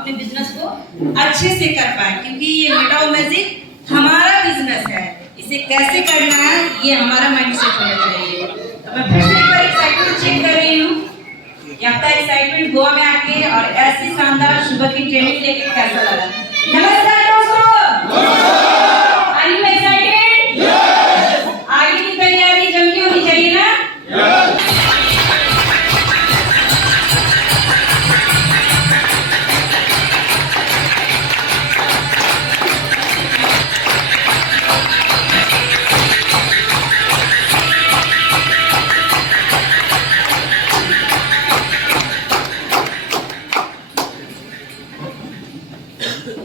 अपने बिजनेस को अच्छे से कर पाए, क्योंकि ये मेटाओ मैजिक हमारा बिजनेस है, इसे कैसे करना है ये हमारा माइंडसेट होना चाहिए। तो मैं फिर से एक बार एक्साइटमेंट चेक कर रही हूँ कि आपका एक्साइटमेंट गोवा में आके और ऐसी शानदार सुबह की ट्रेनिंग लेके कैसा लगा। नमस्कार दोस्तों, आर यू एक्साइटेड? आगे की तैयारी जल्दी होनी चाहिए ना?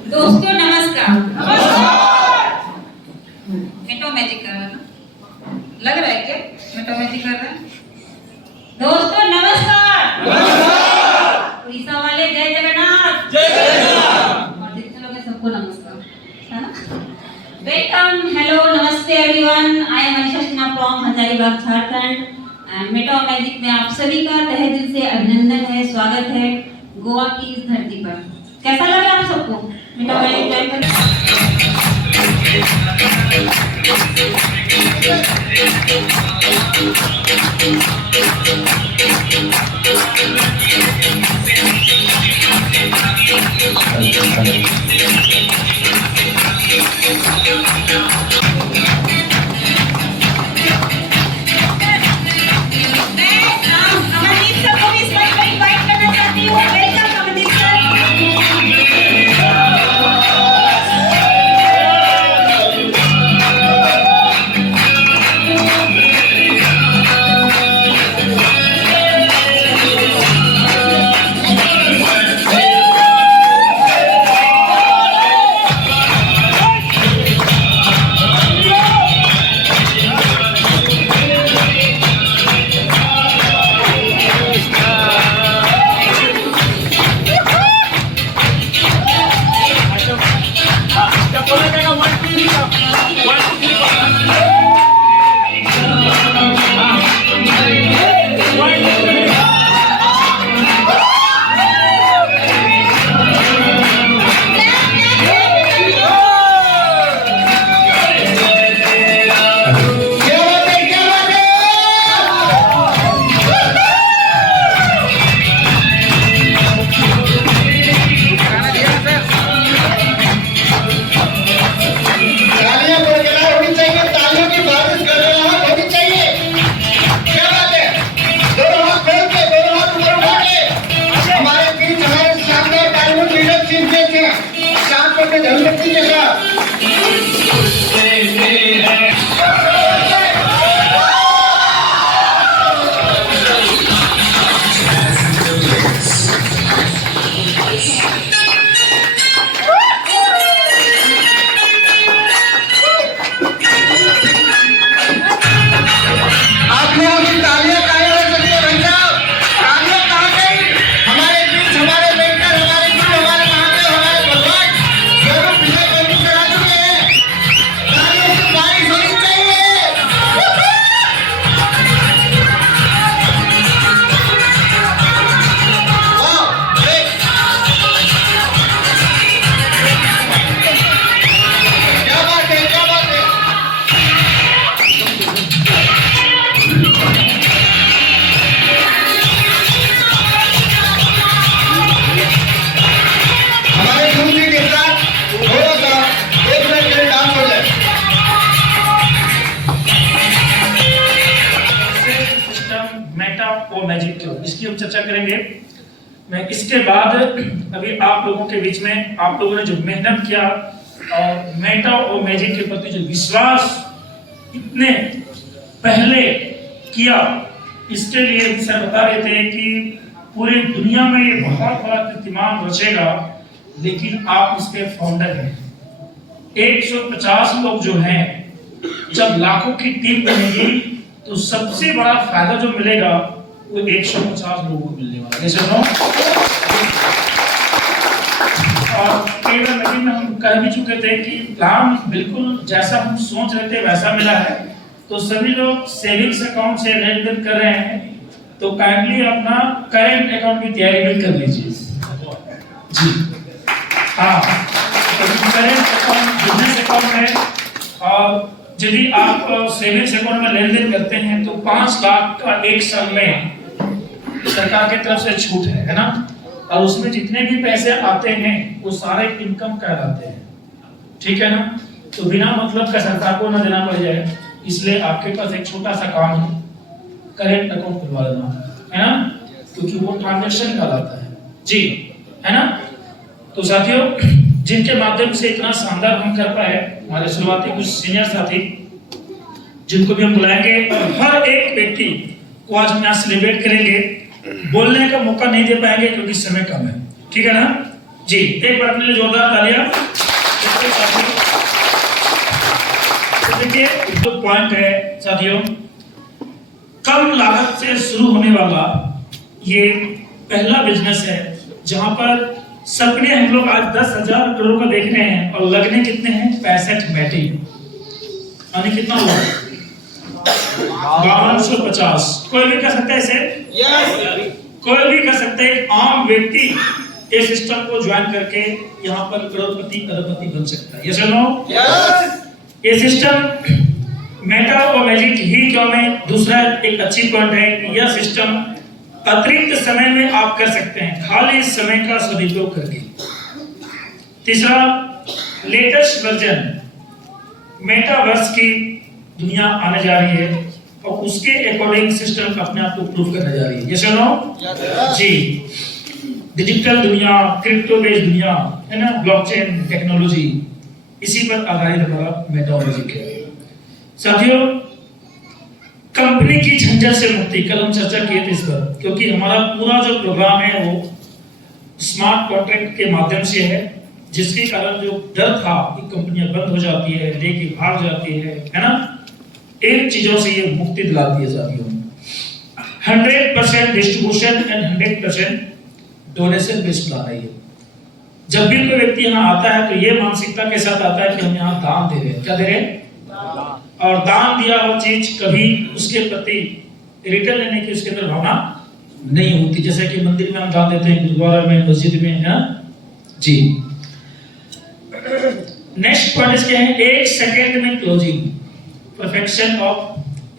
दोस्तों नमस्कार। मेटाओ मैजिक कर रहा है ना? लग रहा है क्या मेटाओ मैजिक कर रहा है? दोस्तों नमस्कार। उड़ीसा वाले जय जगन्नाथ। जय जगन्नाथ। और जितने लोग हैं सबको नमस्कार, है ना? वेलकम, हेलो, नमस्ते everyone. I am Anisha Sinha from Hazaribagh, Jharkhand. And मेटाओ मैजिक में आप सभी का तहे दिल से अभिनंदन है, स्वागत है गोवा की इस धरती पर। कैसा लगा आप सबको मेटाओ मैजिक ज्वाइन करके? मैजिक क्यों, इसकी हम चर्चा करेंगे। मैं इसके बाद अभी आप लोगों के बीच में आप लोगों ने जो मेहनत किया और मेटाओ और मैजिक के प्रति जो विश्वास इतने पहले किया, इसके लिए सर बता रहे थे कि पूरी दुनिया में ये बहुत बड़ा कीर्तिमान रचेगा, लेकिन आप इसके फाउंडर हैं। 150 लोग जो हैं, जब लाखों की टीम बनेगी तो सबसे बड़ा फायदा जो मिलेगा वो 150 लोगों को मिलने वाला है। जैसे और केवल मीटिंग में हम कह भी चुके थे कि प्लान बिल्कुल जैसा हम सोच रहे थे वैसा मिला है। तो सभी लोग सेविंग्स अकाउंट से लेन देन कर रहे हैं, तो काइंडली अपना करेंट अकाउंट की तैयारी भी कर लीजिए जी। हाँ, करेंट अकाउंट बिजनेस अकाउंट है, और यदि आप सेविंग्स अकाउंट में लेन देन करते हैं तो 5 लाख का एक साल में सरकार की तरफ से छूट है ना, और उसमें जितने भी पैसे आते हैं वो सारे इनकम कहलाते हैं, ठीक है ना। तो बिना मतलब का सरकार को ना देना पड़ जाए, इसलिए आपके पास एक छोटा सा काम है, करेंट अकाउंट खुलवा लेना है ना, क्योंकि वो ट्रांजैक्शन कहलाता है जी, है ना। तो साथियों, जिनके माध्यम से इतना शानदार हम कर पाए, हमारे शुरुआती कुछ सीनियर साथी जिनको भी हम बुलाएंगे, और हर एक व्यक्ति को आज हम यहाँ सेलिब्रेट करेंगे। बोलने का मौका नहीं दे पाएंगे क्योंकि समय कम है, ठीक है ना जी। एक बार अपने लिए जोरदार तालियां। तो देखिए, जो पॉइंट है साथियों, कम लागत से शुरू होने वाला ये पहला बिजनेस है जहां पर सपने हम लोग आज 10,000 करोड़ का देख रहे हैं, और लगने कितने हैं? 65 मैटिंग, यानी कितना हुआ? 5250। कोई भी कर सकता है इसे? यस, कोई भी कर सकता है। एक आम व्यक्ति इस सिस्टम को ज्वाइन करके यहाँ पर करोड़पति अरबपति बन सकता है। यस और नो? यस। ये सिस्टम मेटा और मैजिक ही क्यों में दूसरा एक अच्छी पॉइंट है कि यह सिस्टम अतिरिक्त समय में आप कर सकते हैं, खाली समय का सदुपयोग करके। तीसरा, लेटेस्ट वर्जन मेटावर्स की दुनिया आने जा रही है, और उसके अकॉर्डिंग सिस्टम अपने आप को प्रूव करने जा रही है। यस और नो? जी। डिजिटल दुनिया, क्रिप्टो बेस्ड दुनिया है ना, ब्लॉकचेन टेक्नोलॉजी, इसी पर आधारित हमारा मेटावर्स है। साथियों, कंपनी की झंझट से मुक्ति, कल हम चर्चा किए थे इस पर, क्योंकि हमारा पूरा जो प्रोग्राम है वो स्मार्ट कॉन्ट्रैक्ट के माध्यम से है, जिसके कारण जो डर था कि कंपनियां बंद हो जाती है, लेके भाग जाती है ना, इन चीजों से ये मुक्ति दिलाती है साथियों। 100% distribution and 100% donation based plan है ये। जब भी कोई व्यक्ति यहाँ आता है तो ये मानसिकता के साथ आता है कि हम यहाँ दान दे रहे हैं। क्या दे रहे हैं? और दान दिया हुआ चीज कभी उसके प्रति रिटर्न लेने की उसके अंदर भावना नहीं होती, जैसे कि मंदिर में हम दान देते हैं, गुरुद्वारा में, मस्जिद में, है जी। नेक्स्ट पॉइंट क्या है? 1 सेकंड में closing, perfection of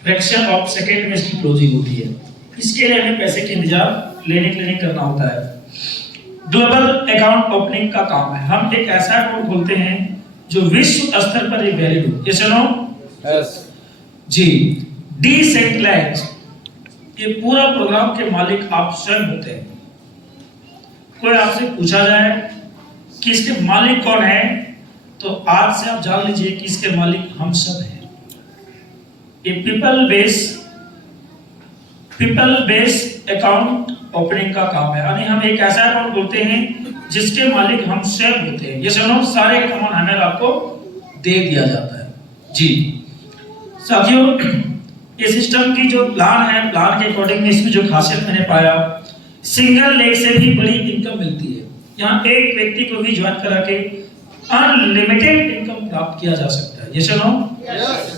fraction of second में इसकी क्लोजिंग होती है। इसके लिए हमें पैसे का इंतजार लेने के लिए नहीं करना होता है। ग्लोबल अकाउंट ओपनिंग का काम है, हम एक ऐसा अकाउंट खोलते हैं जो विश्व स्तर पर एक वैलिड हो। यस और नो? यस जी। डिसेंट्रलाइज, ये पूरा प्रोग्राम के मालिक आप स्वयं होते हैं। कोई आपसे पूछा जाए कि इसके मालिक कौन है, तो आज से आप जान लीजिए कि इसके मालिक हम सब हैं। ये पीपल बेस्ड अकाउंट ओपनिंग का काम है, यानी हम एक ऐसा अकाउंट खोलते हैं जिसके मालिक हम स्वयं होते हैं। ये सुनो, सारे कमांड हमें आपको दे दिया जाता है जी। साथियों, ये सिस्टम की जो प्लान है, प्लान के अकॉर्डिंग में इसमें जो खासियत मैंने पाया, सिंगल लेग से भी बड़ी इनकम मिलती है। यहाँ एक व्यक्ति को भी ज्वाइन करा के अनलिमिटेड इनकम प्राप्त किया जा सकता है। ये सुनो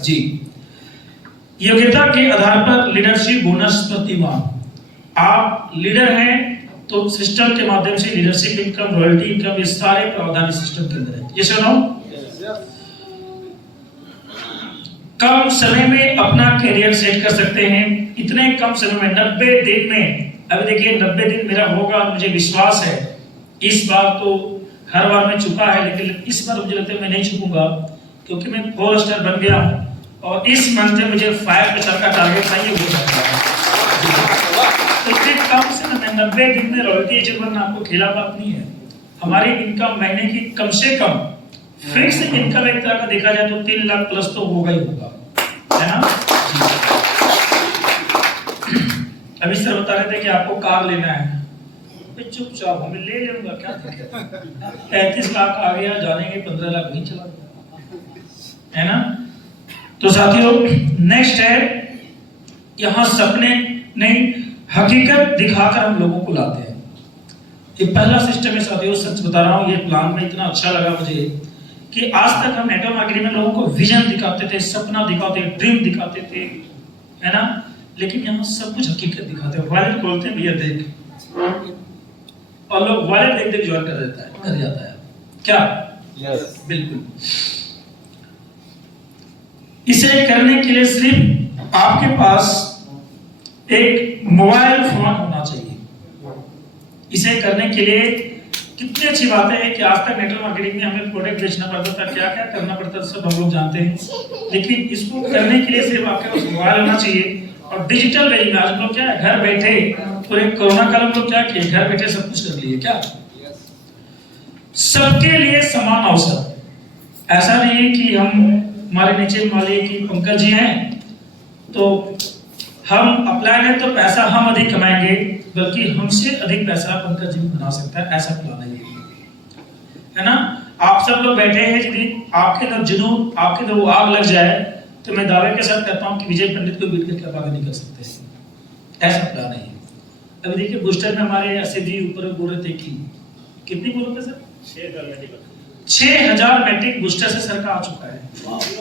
जी। योग्यता के आधार पर लीडरशिप बोनस प्रतिमाह, आप लीडर हैं तो सिस्टम के माध्यम से लीडरशिप इनकम, रॉयल्टी इनकम, ये सारे प्रावधान सिस्टम के अंदर है। ये सुनो, कम समय में अपना करियर सेट कर सकते हैं। इतने कम समय में 90 दिन में, अभी देखिए 90 दिन मेरा होगा, मुझे विश्वास है। इस बार तो हर बार में चुका है, लेकिन इस बार मुझे लगता है मैं नहीं चुकूंगा, क्योंकि मैं 4 स्टार बन गया हूं, और इस मंथ में मुझे 5 स्टार का टारगेट चाहिए हो सकता है। तो कम से कम 90 दिन में रॉयल्टी एजेंट बनना आपको खेला बात नहीं है। हमारी इनकम महीने की कम से कम फिक्स इनकम एक तरह का देखा जाए तो 3 लाख प्लस तो होगा ही होगा, है ना। अभी सर बता रहे थे कि आपको कार लेना है, चुपचाप हमें ले लूंगा, क्या दिक्कत है। 35 लाख आ गया, जाने के 15 लाख नहीं चला, है ना। तो साथियों, नेक्स्ट है, यहाँ सपने नहीं हकीकत दिखाकर हम लोगों को लाते हैं। ये पहला सिस्टम है साथियों, सच बता रहा हूँ, ये प्लान में इतना अच्छा लगा मुझे कि आज तक हम नेटवर्क मार्केटिंग में लोगों को विजन दिखाते थे, सपना दिखाते, ड्रीम दिखाते थे, है ना, लेकिन यहाँ सब कुछ हकीकत दिखाते हैं। वॉलेट खोलते हैं, भैया देख, और लोग वॉलेट देख देख ज्वाइन कर जाता है। क्या? यस। बिल्कुल। इसे करने के लिए सिर्फ आपके पास एक मोबाइल फोन होना चाहिए। इसे करने के लिए कितनी अच्छी बात है कि आज तक नेटवर्क मार्केटिंग में हमें प्रोडक्ट बेचना पड़ता था, क्या क्या करना पड़ता था, सब हम लोग जानते हैं। लेकिन इसको करने के लिए सिर्फ आपके पास मोबाइल होना चाहिए और डिजिटल वे में आज हम लोग क्या है, घर बैठे पूरे कोरोना काल में लोग क्या किए, घर बैठे सब कुछ कर लिए। क्या? सबके लिए समान अवसर। ऐसा नहीं है कि हम हमारे नीचे मालिक की पंकज जी हैं तो हम अप्लाई करें तो पैसा हम अधिक कमाएंगे, बल्कि हमसे अधिक पैसा पंकज जी बना सकता है, ऐसा प्लान है ना? आप सब लोग बैठे हैं, यदि आपके अंदर जुनून, आपके अंदर वो आग लग जाए तो मैं दावे के साथ कहता हूं कि विजय पंडित को बीट करके आप आगे निकल सकते हैं। ऐसा प्लान है। अभी देखिए बूस्टर में हमारे असित जी ऊपर बोल रहे थे कि कितनी बोल रहे थे सर? 6000 मैट्रिक बूस्टर से सर का आ चुका है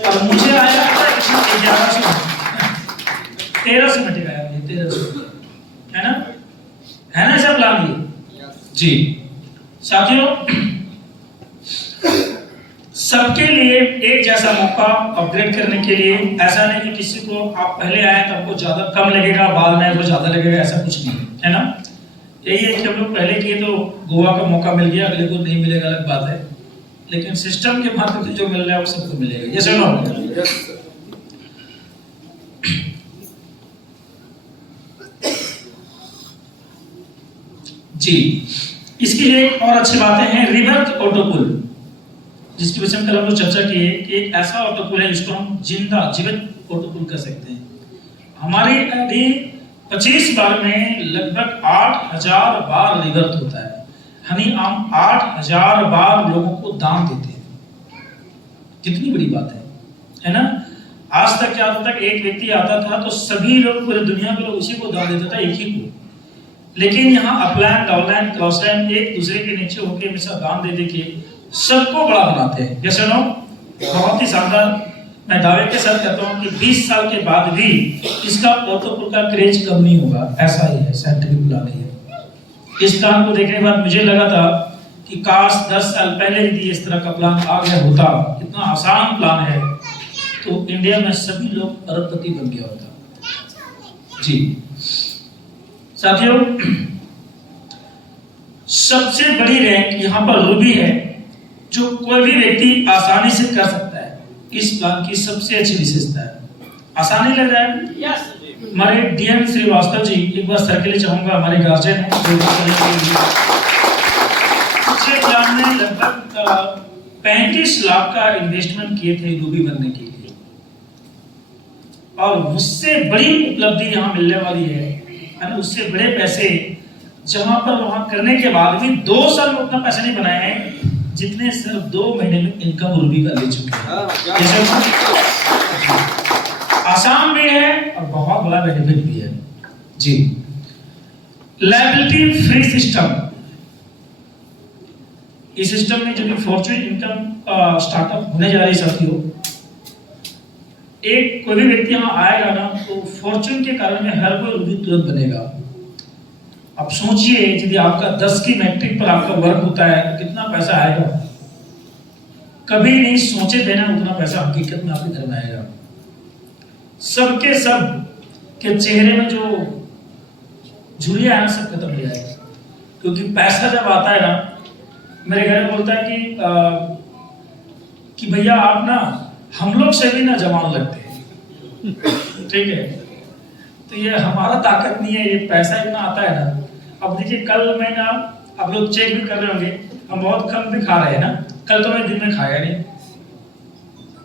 और मुझे आया 1100 1300 मैट्रिक आया मुझे, 1300 है ना? है ना ऐसा प्लान ये? जी साथियों, सबके लिए एक जैसा मौका अपग्रेड करने के लिए। ऐसा नहीं कि किसी को आप पहले आए तो आपको ज्यादा कम लगेगा, बाद में आपको ज्यादा लगेगा, ऐसा कुछ नहीं है ना? यही है कि हम लोग पहले किए तो गोवा का मौका मिल गया, अगले को नहीं मिलेगा अलग बात है, लेकिन सिस्टम के माध्यम से जो मिल रहा है वो सबको मिलेगा। ये सुनो जी, इसके लिए एक और अच्छी बातें हैं। रिवर्स ऑटोपुल, जिसकी वजह से कल हम लोग चर्चा की है कि एक ऐसा ऑटोपुल है जिसको हम जीवित ऑटोपुल कर सकते हैं। हमारी अभी 25 बार में लगभग 8000 बार रिवर्स होता है। हम 8000 बार लोगों को दान देते हैं। कितनी बड़ी बात है ना? आज तक क्या होता था, एक व्यक्ति आता था तो सभी लोग पूरी दुनिया के लोग उसी को दान देता था, एक ही को। लेकिन यहाँ अपलाइन, डाउनलाइन, क्रॉसलाइन एक दूसरे के नीचे होकर हमेशा दान दे के सबको बड़ा बनाते हैं। जैसे नो बहुत ही शानदार, मैं दावे के साथ कहता हूँ कि 20 साल के बाद भी इसका ऑटोपुल का क्रेज कम नहीं होगा। ऐसा ही है, साइंटिफिक प्लान है। इस प्लान को देखने के बाद मुझे लगा था कि काश 10 साल पहले यदि इस तरह का प्लान आ गया होता, इतना आसान प्लान है, तो इंडिया में सभी लोग अरबपति बन गया होता। जी साथियों, सबसे बड़ी रैंक यहाँ पर रूबी है, जो कोई भी व्यक्ति आसानी से कर सकता है। इस प्लान की सबसे अच्छी विशेषता है आसानी लग रहा है। यस। हमारे डीएम श्रीवास्तव जी, एक बार सर के लिए चाहूंगा, हमारे गार्जियन हैं, पिछले प्लान में लगभग 35 लाख का इन्वेस्टमेंट किए थे रूबी बनने के लिए, और उससे बड़ी उपलब्धि यहाँ मिलने वाली है ना? उससे बड़े पैसे जहां पर वहां करने के बाद भी 2 साल में उतना पैसा नहीं बनाए हैं जितने सिर्फ 2 महीने में इनकम रूबी का ले चुके हैं। आसान भी है और बहुत बड़ा बेनिफिट भी है। जी, लायबिलिटी फ्री सिस्टम। इस सिस्टम में जो भी फॉर्चून इनकम स्टार्टअप होने जा रही है साथियों, एक कोई भी व्यक्ति यहाँ आएगा ना तो फॉर्चून के कारण में हर कोई रूबी तुरंत बनेगा। अब सोचिए यदि आपका 10 की मैट्रिक पर आपका वर्क होता है तो कितना पैसा आएगा? कभी नहीं सोचे थे ना उतना पैसा हकीकत में आपके घर में आएगा। सबके सब के चेहरे में जो झुर्रियां है ना सब खत्म हो जाएगा, क्योंकि पैसा जब आता है ना, मेरे घर में बोलता है कि भैया आप ना हम लोग से भी ना जवान लगते हैं। ठीक है, तो ये हमारा ताकत नहीं है, ये पैसा इतना आता है ना। अब देखिए कल मैं ना, आप लोग चेक भी कर रहे होंगे, हम बहुत कम भी खा रहे हैं ना। कल तो मैं दिन में खाया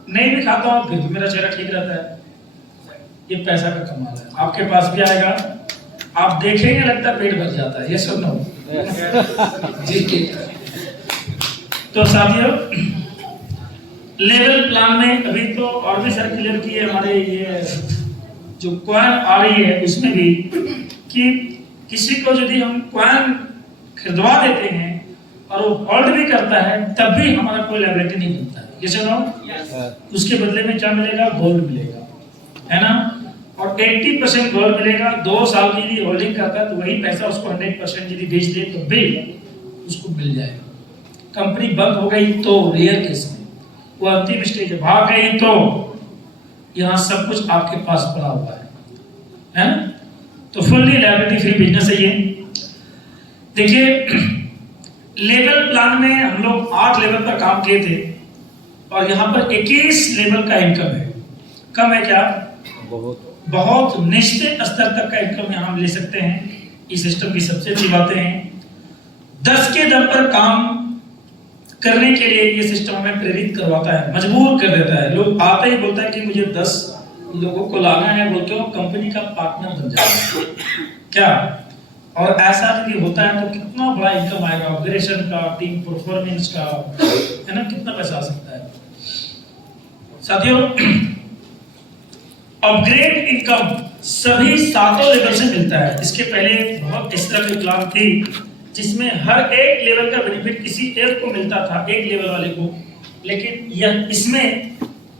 नहीं भी खाता हूँ फिर भी मेरा चेहरा ठीक रहता है। ये पैसा का कमाल है। आपके पास भी आएगा, आप देखेंगे लगता है पेट भर जाता है। ये सुनो जी। तो साथियों, लेवल प्लान में अभी तो और भी सर क्लियर किए हमारे, ये जो कॉइन आ रही है उसमें भी कि किसी को यदि हम कॉइन खरीदवा देते हैं और वो होल्ड भी करता है तब भी हमारा कोई लायबिलिटी नहीं बनता है। ये सुनो, उसके बदले में क्या मिलेगा? गोल्ड मिलेगा, है ना? और 80% गोल्ड मिलेगा। 2 साल की यदि होल्डिंग करता है तो वही पैसा उसको 100% यदि बेच दे तो भी उसको मिल जाएगा। कंपनी बंद हो गई तो रेयर केस में, वो अंतिम स्टेज भाग गई तो यहाँ सब कुछ आपके पास पड़ा हुआ है ना? तो फुल्ली लायबिलिटी फ्री बिजनेस है ये। देखिए, लेवल प्लान में हम लोग 8 लेवल पर काम किए थे और यहाँ पर 21 लेवल का इनकम है। कम है क्या? बहुत निश्चित स्तर तक का इनकम यहाँ हम ले सकते हैं। इस सिस्टम की सबसे अच्छी बातें हैं 10 के दम पर काम करने के लिए ये सिस्टम हमें प्रेरित करवाता है, मजबूर कर देता है। लोग आते ही बोलता है कि मुझे 10 लोगों को लाना है, बोल के वो कंपनी का पार्टनर बन जाता है क्या? और ऐसा यदि होता है तो कितना बड़ा इनकम आएगा, ऑपरेशन का, टीम परफॉर्मेंस का, है ना? कितना पैसा आ सकता है साथियों। अपग्रेड इनकम सभी 7 लेवल से मिलता है। इसके पहले बहुत इस तरह की प्लान थी जिसमें हर एक लेवल का बेनिफिट किसी एक को मिलता था, एक लेवल वाले को। लेकिन यह इसमें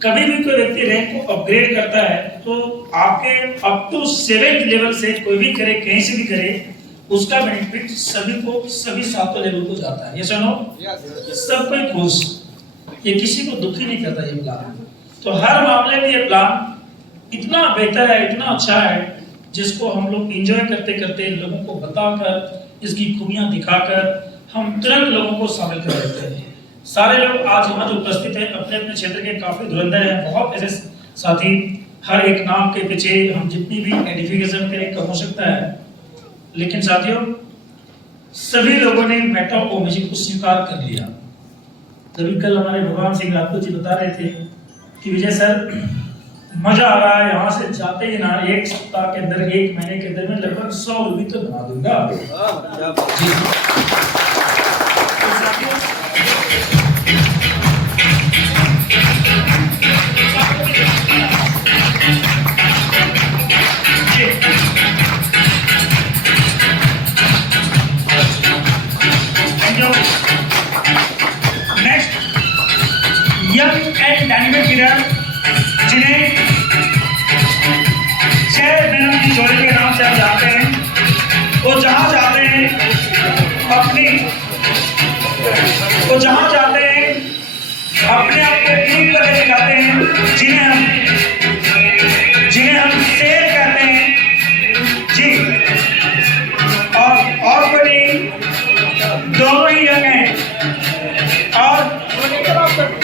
कभी भी कोई व्यक्ति रैंक को अपग्रेड करता है तो आपके अप टू 7th लेवल से कोई भी करे, कहीं से भी करे, उसका बेनिफिट सभी को, सभी 7 लेवल को जाता है। ये सुनो, सब कोई खुश, ये किसी को दुखी नहीं करता ये प्लान। तो हर मामले में ये प्लान इतना बेहतर है, इतना अच्छा है, जिसको हम लोग एंजॉय करते करते, लोगों को बताकर, इसकी खूबियां दिखाकर हम तुरंत लोगों को शामिल कर देते हैं। सारे लोग आज यहाँ जो उपस्थित हैं अपने अपने क्षेत्र के काफी धुरंधर हैं। बहुत ऐसे साथी, हर एक नाम के पीछे हम जितनी भी आइडेंटिफिकेशन करें कम हो सकता है, लेकिन साथियों सभी लोगों ने मेटा और मैजिक को स्वीकार कर लिया। तभी कल हमारे भगवान सिंह राजपूत जी बता रहे थे कि विजय सर मजा आ रहा है, यहाँ से जाते ही ना 1 सप्ताह के अंदर, 1 महीने के अंदर में लगभग 100 रुपये तो बना दूंगा जी। Next, young and dynamic leader जिन्हें 6 बैलून की जोड़ी के नाम से हम जानते हैं, वो जहां जाते हैं अपने आप को प्रूव करके दिखाते हैं, जिन्हें हम शेयर करते हैं जी। और कोई नहीं, दोनों ही यंग हैं और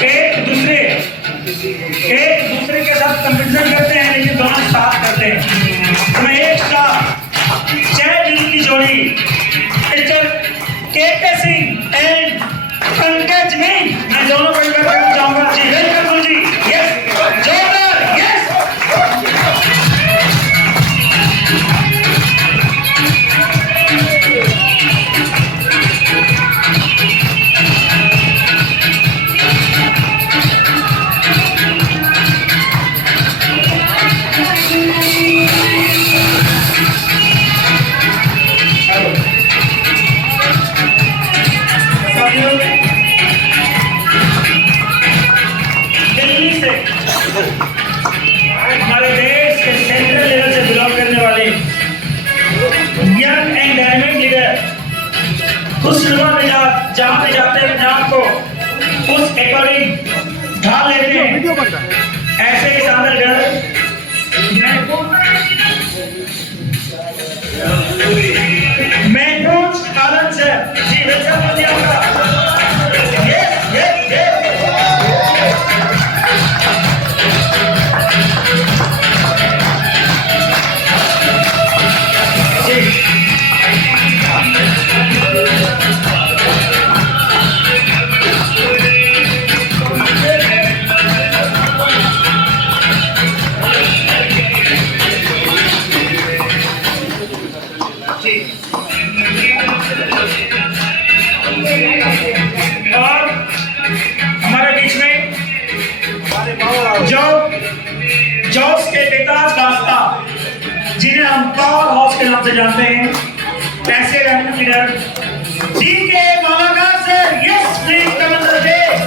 एक दूसरे के साथ कंपटीशन करते हैं, लेकिन दोनों साथ करते हैं। तो मैं एक साथ 6 बैलून की जोड़ी मिस्टर के सिंह एंड पंकज में मैं दोनों को इनवाइट करना चाहूंगा जी। वेलकम जी। यस जोरदार, यस। हमारे देश के सेंट्रल लेवल से बिलोंग करने वाले यंग एंड डायनेमिक लीडर खुशनुमा मिजाज, जहाँ पे जाते हैं पंजाब को उस अकॉर्डिंग ढाल लेते हैं। ऐसे ही शामिल महफूज आनंद सर जी, वेलकम जी आपका। Yes yes yes. और हमारे बीच में जॉस के पिता दास्ता, जिन्हें हम पावर हाउस के नाम से जानते हैं, ऐसे लीडर जी के मालागार से yes please come on the stage.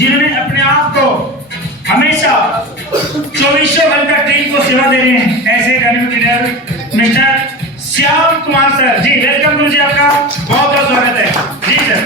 जिन्होंने अपने आप को हमेशा 24 घंटा टीम को सेवा दे रहे हैं, ऐसे dynamic leader mister Shyam Kumar sir ji. Welcome guru ji, आपका बहुत बहुत स्वागत है जी सर।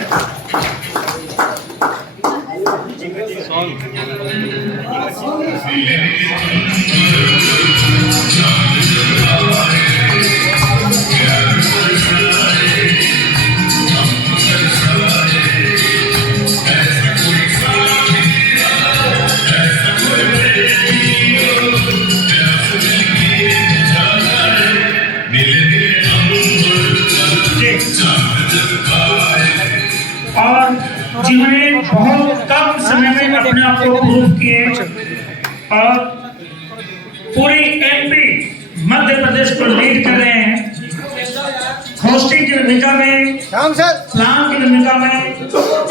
और जिन्होंने बहुत कम समय में अपने आप को प्रूव किए और पूरी एमपी मध्य प्रदेश को लीड कर रहे हैं, होस्टिंग की भूमिका में, प्लान की भूमिका में,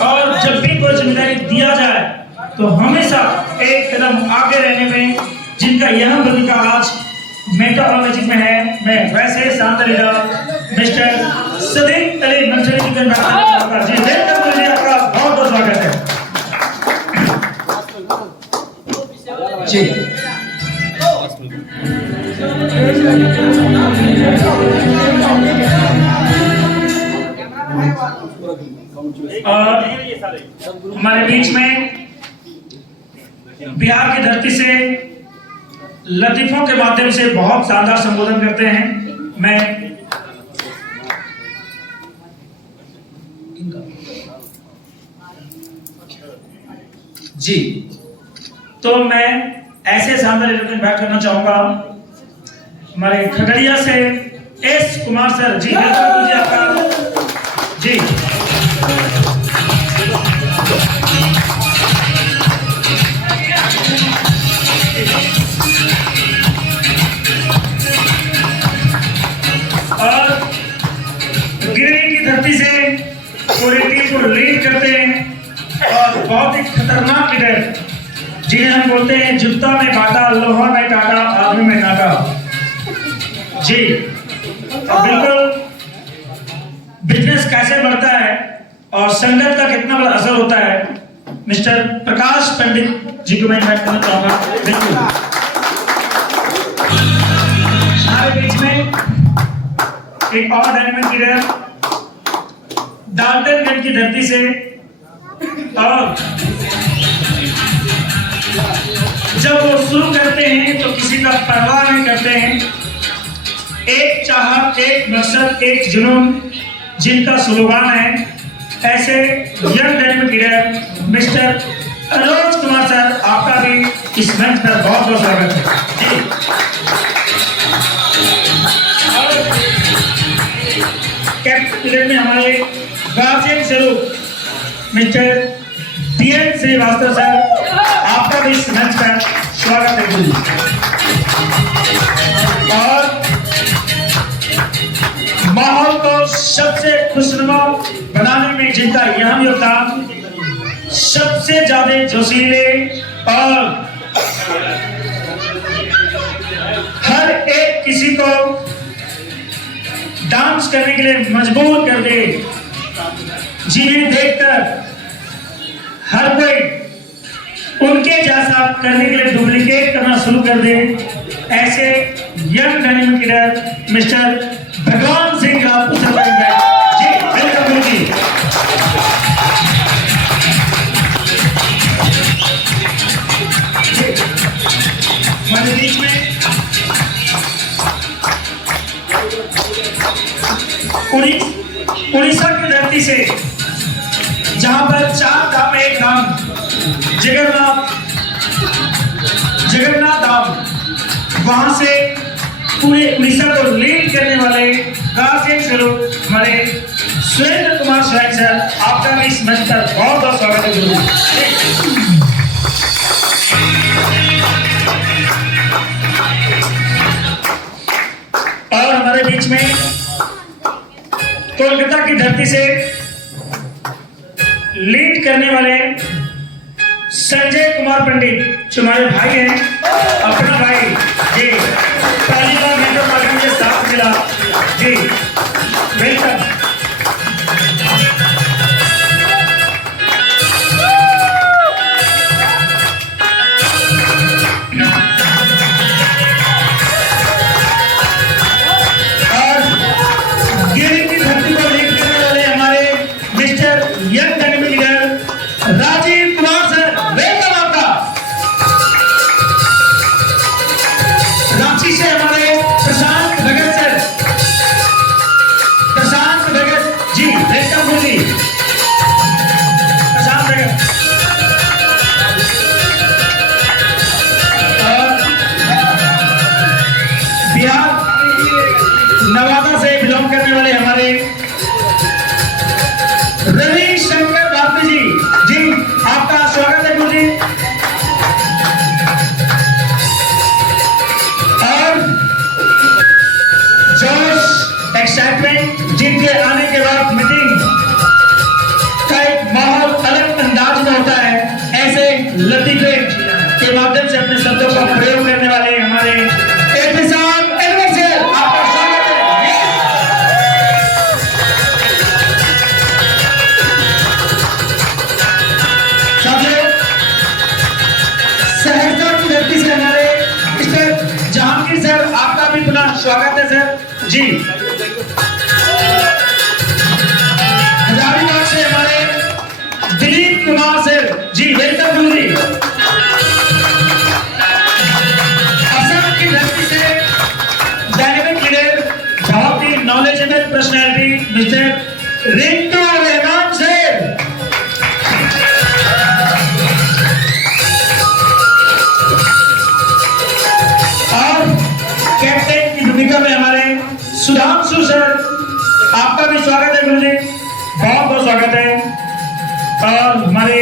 और जब भी कोई जिम्मेदारी दिया जाए तो हमेशा एक कदम आगे रहने में, जिनका यह भूमिका आज मेटा और मैजिक में है। मैं वैसे शानदार लीडर मिस्टर सदीक अली मंसूरी जी को बात जी। वेलकम जी, आपका बहुत बहुत स्वागत है जी। और हमारे बीच में बिहार की धरती से लतीफों के माध्यम से बहुत शानदार संबोधन करते हैं। मैं जी, तो मैं ऐसे शानदार लीडर को इन्वाइट करना चाहूंगा हमारे खगड़िया से S Kumar sir ji. Welcome जी, आपका जी। और गिरिडीह की धरती से पूरी टीम को लीड करते हैं और बहुत ही खतरनाक लीडर, जिन्हें हम बोलते हैं जूता में बाटा, लोहा में काटा, आदमी में काटा जी। और बिल्कुल बिजनेस कैसे बढ़ता है और संगत का कितना बड़ा असर होता है, मिस्टर प्रकाश पंडित जी को मैं इन्वाइट करना चाहूंगा। बिल्कुल हमारे बीच में एक और डायनेमिक लीडर डाल्टनगंज की धरती से, और जब वो शुरू करते हैं तो किसी का परवाह नहीं करते हैं। एक चाहत, एक मकसद, एक जुनून, जिनका स्लोगान है। ऐसे young dynamic leader mister Manoj Kumar sir, आपका भी इस मंच पर बहुत बहुत स्वागत है जी। कैप्टन में हमारे गार्जियन स्वरूप मिस्टर DN श्रीवास्तव सर, आपका भी इस मंच पर स्वागत है गुरु। और माहौल को सबसे खुशनुमा बनाने में जिनका यहाँ योगदान, सबसे ज्यादा जोशीले और हर एक किसी को डांस करने के लिए मजबूर कर दे, जिन्हें देखकर हर कोई उनके जैसा करने के लिए डुप्लीकेट करना शुरू कर दे, ऐसे यंग डायनेमिक लीडर मिस्टर भगवान सिंह राजपूत जी। वेलकम जी। हमारे बीच में उड़ीसा की धरती से, जहां पर 4 धाम एक धाम जगन्नाथ धाम, वहां से पूरे उड़ीसा को लीड करने वाले गार्जियन स्वरूप हमारे सुरेंद्र कुमार स्वयं सर, आपका भी इस मंच पर बहुत बहुत स्वागत है गुरु। और हमारे बीच में कोलकाता की धरती से लीड करने वाले संजय कुमार पंडित, जो हमारे भाई हैं, अपना भाई जी, पहली बार मेट्रोपॉलिटन के साथ मिला जी। वेलकम। शब्दों का प्रयोग करने वाले हमारे एपी साहब एडवर्ड सर, आपका स्वागत है। साथियों, सहरसा की धरती से हमारे मिस्टर जहांगीर सर, आपका भी पुनः स्वागत है सर जी। हजारीबाग से हमारे दिलीप कुमार सर जी, वेलकम गुरु जी। असम की धरती से डायनेमिक लीडर, बहुत ही knowledgeable personality mister Rintu Rahman sir. और कैप्टन की भूमिका में हमारे सुधांशु सर, आपका भी स्वागत है गुरु जी, बहुत बहुत स्वागत है। और हमारे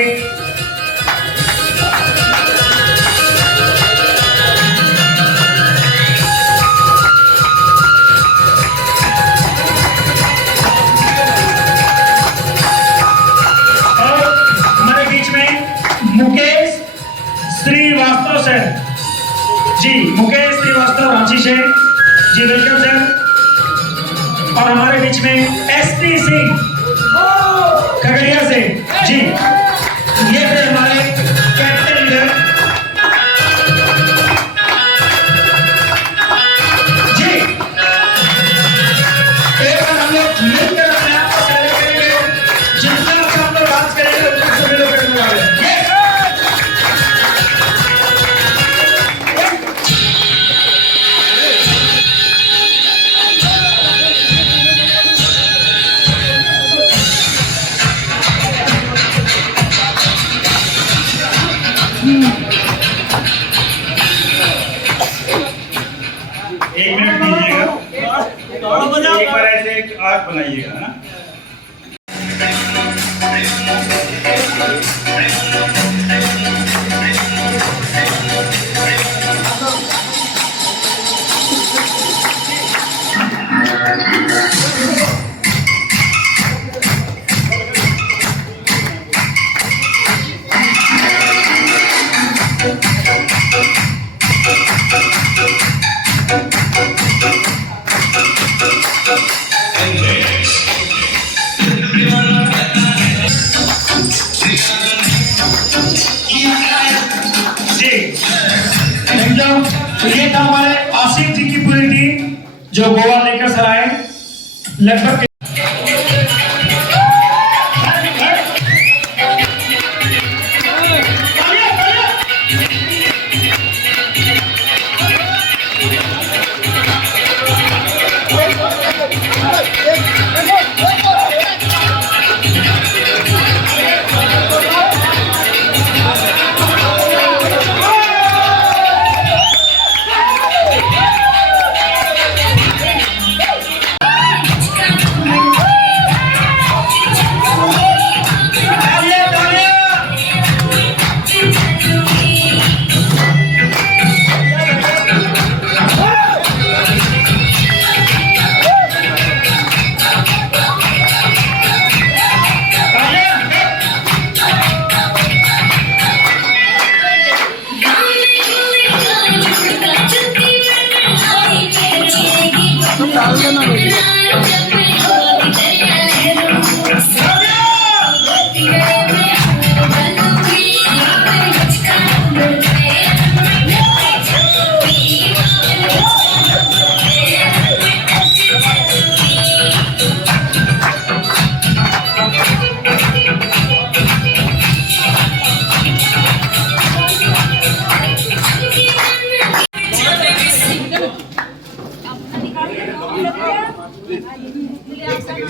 बीच में मुकेश श्रीवास्तव सर जी, मुकेश श्रीवास्तव रांची से जी, वेलकम सर। और हमारे बीच में एसटी सिंह खगड़िया से जी, ये थे हमारे कैप्टन लीडर जी। एक बार हम लोग मिलकर अपने आप को सेलेक्ट करेंगे, जितना हम लोग डांस करेंगे उतना सभी लोग करने वाले हैं। एक मिनट दीजिएगा, एक बार ऐसे एक आग बनाइएगा ना। तो ये था हमारे आसिफ जी की पूरी टीम जो गोवा लेकर सर आए लगभग।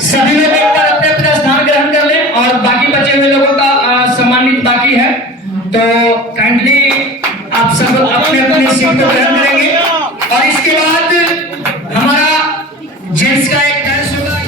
सभी लोग एक बार अपने अपना स्थान ग्रहण कर लें और बाकी बचे हुए लोगों का सम्मानित बाकी है, तो काइंडली आप सब अपने अपने सीट को ग्रहण करेंगे। और इसके बाद हमारा जेंट्स का एक डांस होगा।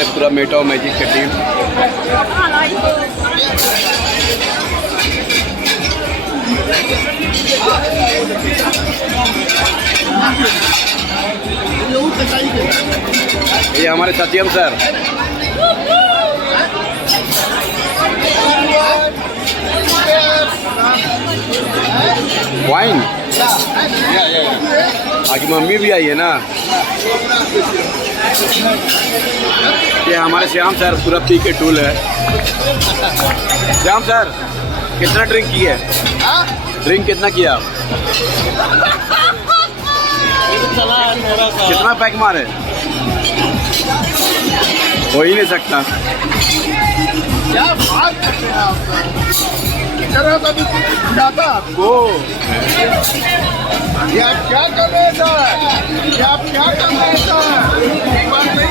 हमारे पूरा मेटा और मैजिक की टीम। ये हमारे सत्यम सर। वाइन आज मम्मी भी आई है ना। ये हमारे श्याम सर पूरा पी के टूल है। श्याम सर कितना ड्रिंक किया है? ड्रिंक कितना किया? कितना पैक मारे? हो ही नहीं सकता। क्या बात करते हैं आप? इतना तभी जाता आपको? ये आप क्या कर रहे हैं सर? ये आप क्या कर रहे हैं सर?